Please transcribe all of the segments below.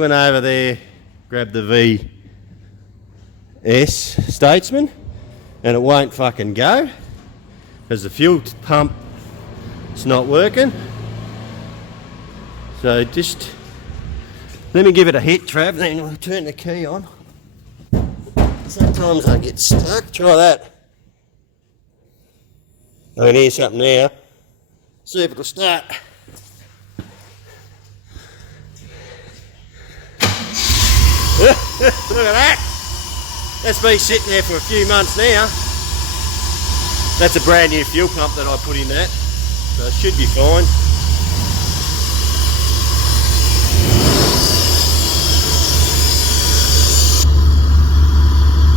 went over there, grabbed the VS Statesman, and it won't fucking go because the fuel pump it's not working. So just let me give it a hit, Trav, then we'll turn the key on. Sometimes I get stuck. Try that. I can hear something now. See if it'll start. Look at that. That's been sitting there for a few months now. That's a brand new fuel pump that I put in that. So it should be fine.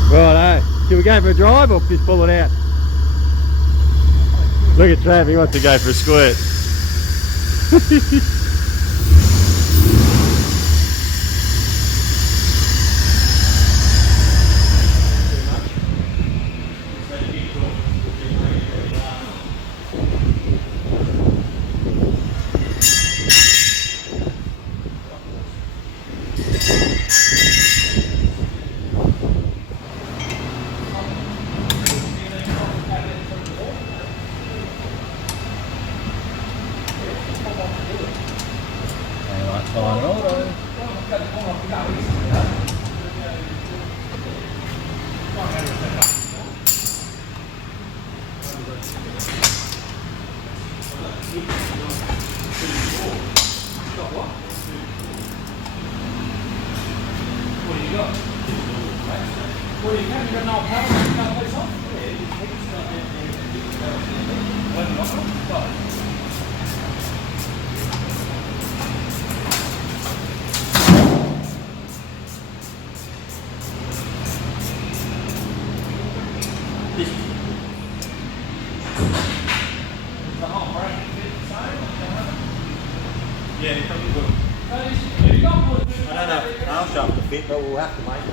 Righto. Should we go for a drive or just pull it out? Look at Trav, he wants to go for a squirt. Yeah, it probably will. I don't know how sharp to fit, but we'll have to make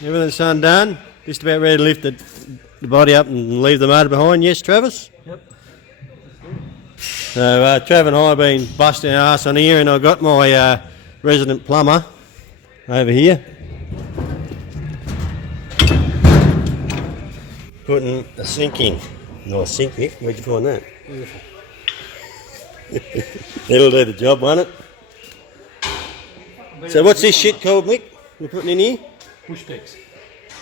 it. Everything's undone. Just about ready to lift the body up and leave the motor behind. Yes, Travis? Yep. So Trav and I have been busting our ass on here, and I've got my resident plumber over here putting a sink in. Nice sink, Nick. Where'd you find that? Beautiful. That'll do the job, won't it? So what's this shit called, Mick? You're putting in here? Bush pegs.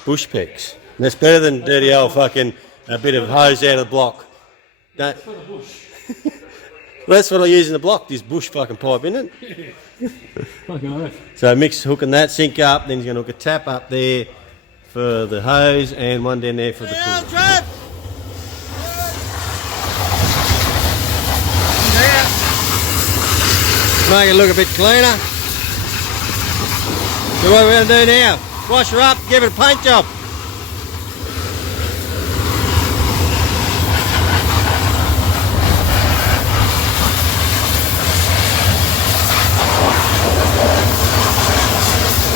Bush pegs. And that's better than dirty old fucking a bit of hose out of the block. Don't. For the bush. Well, that's what I use in the block, this bush fucking pipe, isn't it? Fucking oath. So Mick's hooking that sink up, then he's going to hook a tap up there for the hose and one down there for the pool. Make it look a bit cleaner. So what we're going to do now, wash her up, give it a paint job.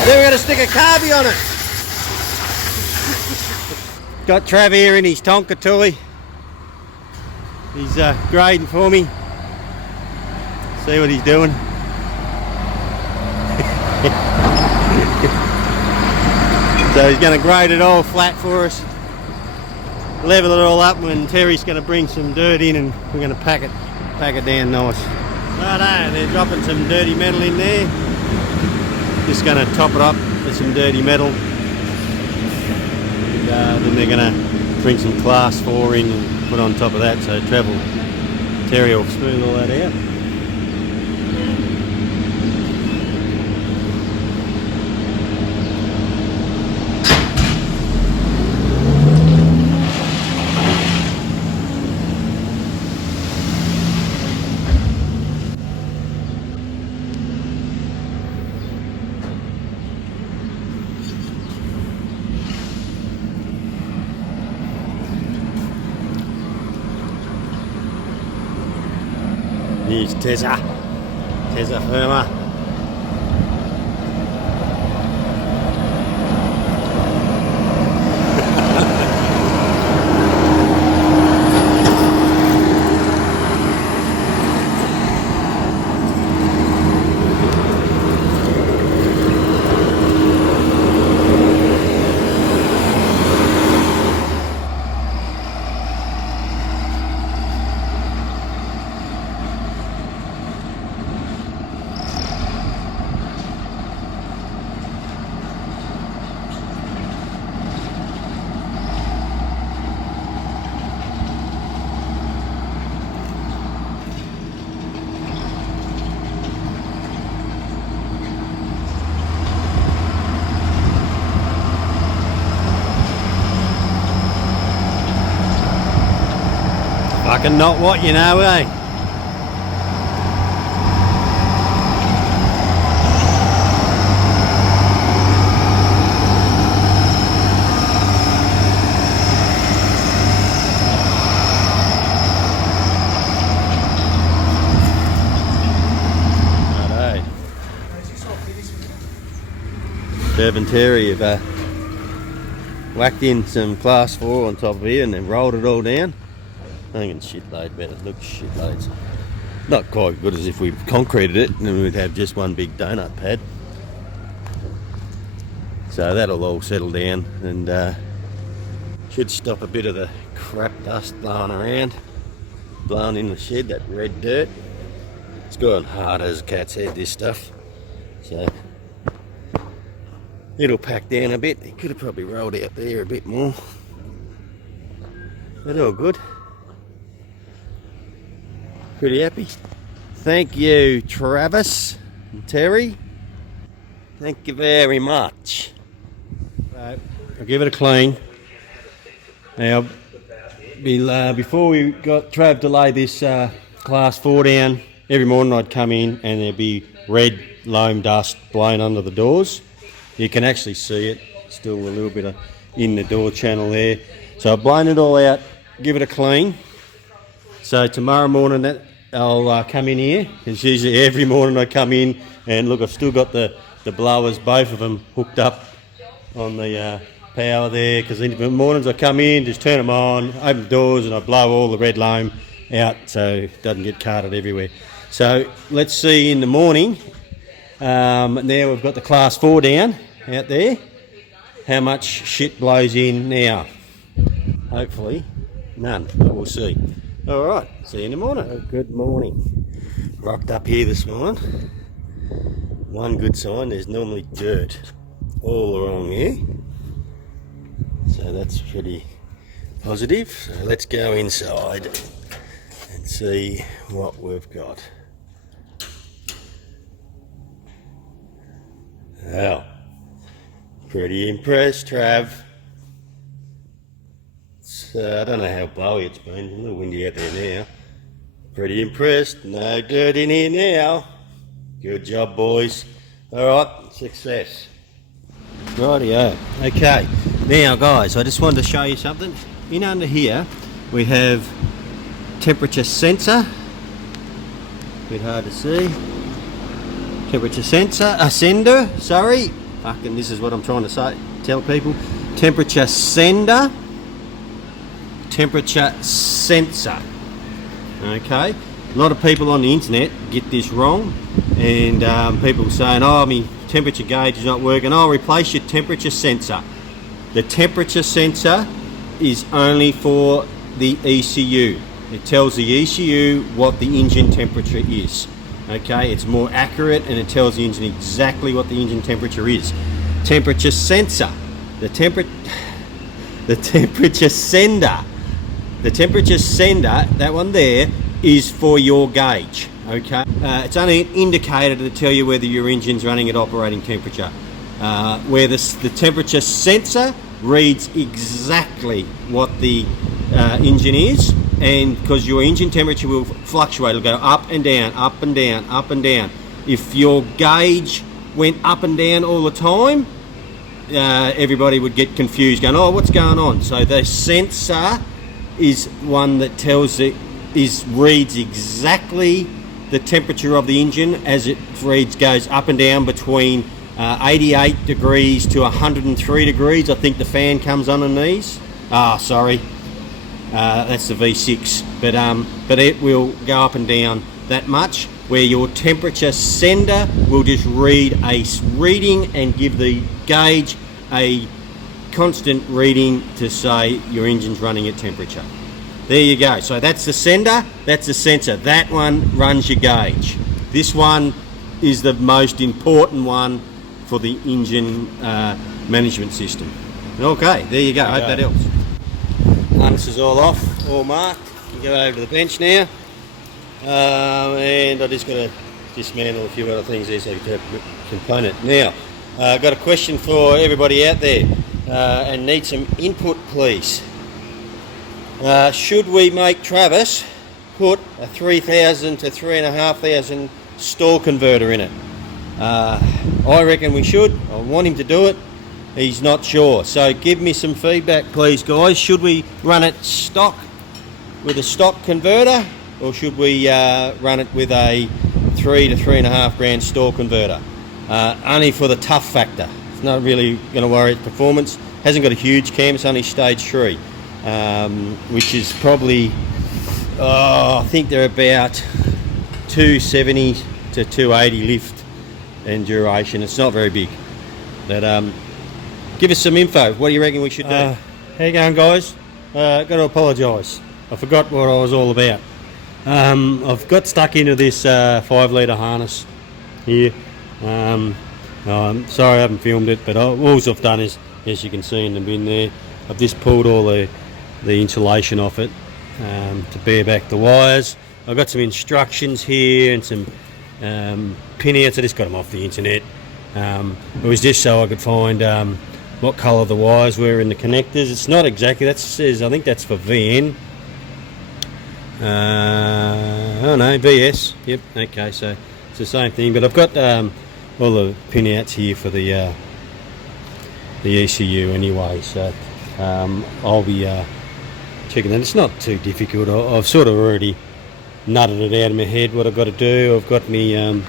Then we're going to stick a carby on it. Got Trav here in his Tonka toy. He's grading for me. See what he's doing. So he's going to grade it all flat for us. Level it all up, and Terry's going to bring some dirt in and we're going to pack it down nice. Righto, they're dropping some dirty metal in there. Just going to top it up with some dirty metal. And then they're going to bring some class 4 in and put on top of that. So Terry will smooth all that out. Here's Tessa Firma. Fucking not what you know, eh? Bev and Terry have whacked in some class 4 on top of here and then rolled it all down. I think it's shitload, but it looks shitloads. Not quite good as if we concreted it and then we'd have just one big donut pad. So that'll all settle down and should stop a bit of the crap dust blowing around, blowing in the shed, that red dirt. It's gone hard as a cat's head, this stuff. So it'll pack down a bit. It could have probably rolled out there a bit more. But all good. Pretty happy. Thank you, Travis and Terry. Thank you very much. Right, I'll give it a clean. Now, before we got Trav to lay this class 4 down, every morning I'd come in and there'd be red loam dust blowing under the doors. You can actually see it, still a little bit of in the door channel there. So I've blown it all out, give it a clean. So tomorrow morning I'll come in here, because usually every morning I come in and look, I've still got the blowers, both of them hooked up on the power there, because in the mornings I come in, just turn them on, open the doors and I blow all the red loam out so it doesn't get carted everywhere. So let's see in the morning. Now we've got the class 4 down out there, how much shit blows in now. Hopefully none, but we'll see. Alright, see you in the morning. Good morning. Rocked up here this morning. One good sign, there's normally dirt all along here, so that's pretty positive. So let's go inside and see what we've got. Well, pretty impressed, Trav. I don't know how blowy it's been, a little windy out there now. Pretty impressed, no dirt in here now. Good job, boys. Alright, success. Rightio. Okay, now guys, I just wanted to show you something. In under here, we have temperature sensor. A bit hard to see. Temperature sender, sorry. Fucking, this is what I'm trying to tell people. Temperature sender. Temperature sensor. Okay. A lot of people on the internet get this wrong, and people saying, oh, my temperature gauge is not working. I'll replace your temperature sensor. The temperature sensor is only for the ECU. It tells the ECU what the engine temperature is. Okay, it's more accurate and it tells the engine exactly what the engine temperature is. Temperature sensor, the temperature sender, that one there is for your gauge. Okay, it's only an indicator to tell you whether your engine's running at operating temperature. Where the temperature sensor reads exactly what the engine is, and because your engine temperature will fluctuate, it'll go up and down, up and down, up and down. If your gauge went up and down all the time, everybody would get confused, going, oh, what's going on? So the sensor is one that reads exactly the temperature of the engine as it goes up and down between 88 degrees to 103 degrees. I think the fan comes on these. Sorry. That's the V6, but it will go up and down that much, where your temperature sender will just read a reading and give the gauge a constant reading to say your engine's running at temperature. There you go. So that's the sender, that's the sensor. That one runs your gauge. This one is the most important one for the engine management system. Okay, there you go. I hope that helps. Harness is all off, all marked. You go over to the bench now, and I just got to dismantle a few other things there so you can have a component. Now, I've got a question for everybody out there, and need some input, please. Should we make Travis put a 3,000 to 3,500 stall converter in it. I reckon we should. I want him to do it. He's not sure. So give me some feedback, please, guys. Should we run it stock with a stock converter, or should we run it with a 3 to 3.5 grand stall converter? Only for the tough factor. It's not really going to worry its performance. Hasn't got a huge cam. It's only stage 3, which is probably, I think they're about 270 to 280 lift and duration. It's not very big. But give us some info. What do you reckon we should do? How you going, guys? Got to apologise. I forgot what I was all about. I've got stuck into this 5-litre harness here. I'm sorry I haven't filmed it, but all I've done is, as you can see in the bin there, I've just pulled all the insulation off it to bear back the wires. I've got some instructions here and some pinouts. I just got them off the internet. It was just so I could find what colour the wires were in the connectors. It's not exactly, that says, I think that's for VN. Oh no, VS. Yep, okay, so it's the same thing, but I've got all the pinouts here for the ECU anyway, so I'll be checking that. It's not too difficult. I've sort of already nutted it out of my head what I've got to do. I've got my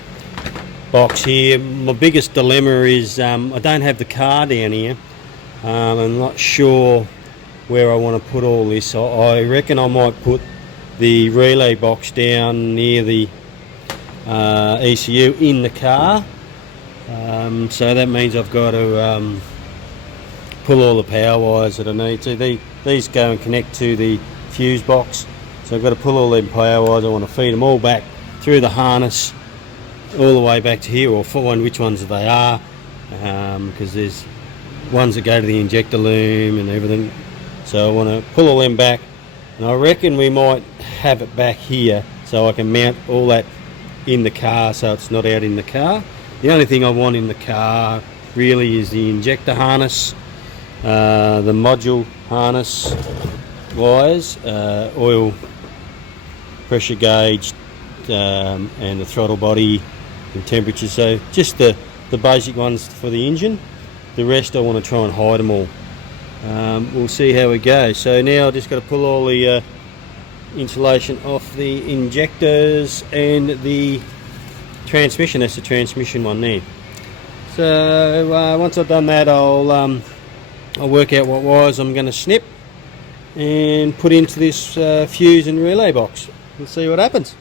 box here. My biggest dilemma is I don't have the car down here. I'm not sure where I want to put all this. I reckon I might put the relay box down near the ECU in the car. So that means I've got to pull all the power wires that I need to. These go and connect to the fuse box, so I've got to pull all them power wires. I want to feed them all back through the harness all the way back to here, or find which ones they are, because there's ones that go to the injector loom and everything. So I want to pull all them back, and I reckon we might have it back here so I can mount all that in the car so it's not out in the car. The only thing I want in the car really is the injector harness, the module harness wires, oil pressure gauge, and the throttle body and temperature. So just the basic ones for the engine. The rest I want to try and hide them all. We'll see how we go. So now I've just got to pull all the insulation off the injectors and the transmission. That's the transmission one there. So once I've done that, I'll work out what wires I'm going to snip and put into this fuse and relay box and see what happens.